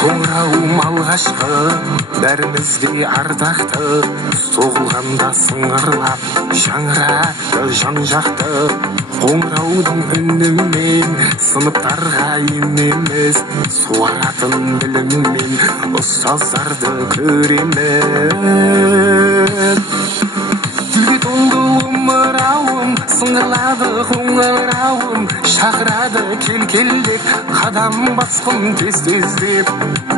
қоңырауым алғашқы бәрімізге ардақты, соғылғанда сыңғырлап жаңғырады жан жақты. Қоңыраудың үнімен сыныптарға енеміз, суаратын біліммен ұстаздарды көреміз. Гүлге толы омырауым, сыңғырлады қоңырауым, шақырады кел-кел деп, қадам басқым тез-тездеп.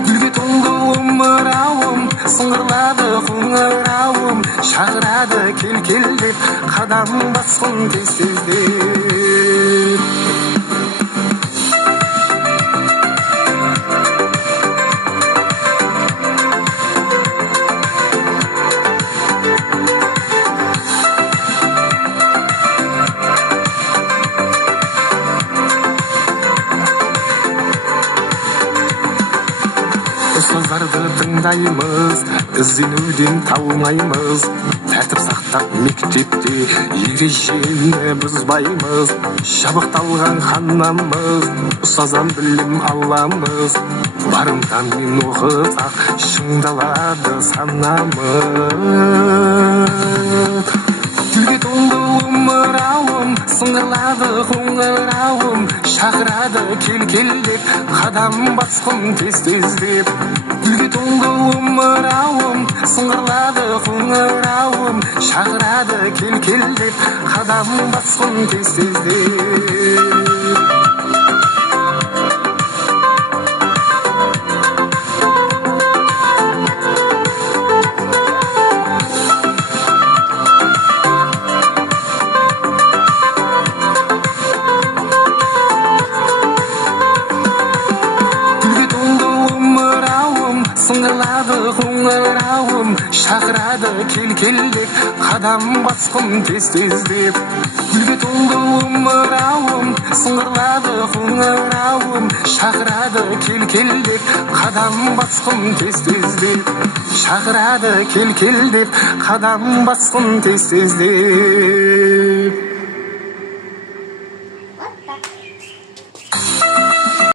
Гүлге толы омырауым, сыңғырлады қоңырауым, шақырады кел-кел деп, қадам басқым тез-тездеп. Ұстаздарды тыңдаймыз, ізденуден талмаймыз, тәртіп сақтап мектепте ережені бұзбаймыз. Жабықталған ханамыз, ұстаздан білім аламыз, барымтамен оқысақ шыңдалады санамыз. Гүлге толы омырауым, сыңғырлады қоңырауым, шақырады кел-кел деп, қадам басқым тез-тездеп. Гүлге толы омырауым, сыңғырлады қоңырауым, шақырады кел-кел деп, қадам басқым тез-тездеп. Сыңғырлады қоңырауым, шақырады кел-кел деп, қадам басқым тез-тездеп. Гүлге толы омырауым, сыңғырлады қоңырауым, шақырады кел-кел деп, қадам басқым тез-тездеп. Шақырады кел-кел деп, қадам басқым тез-тездеп.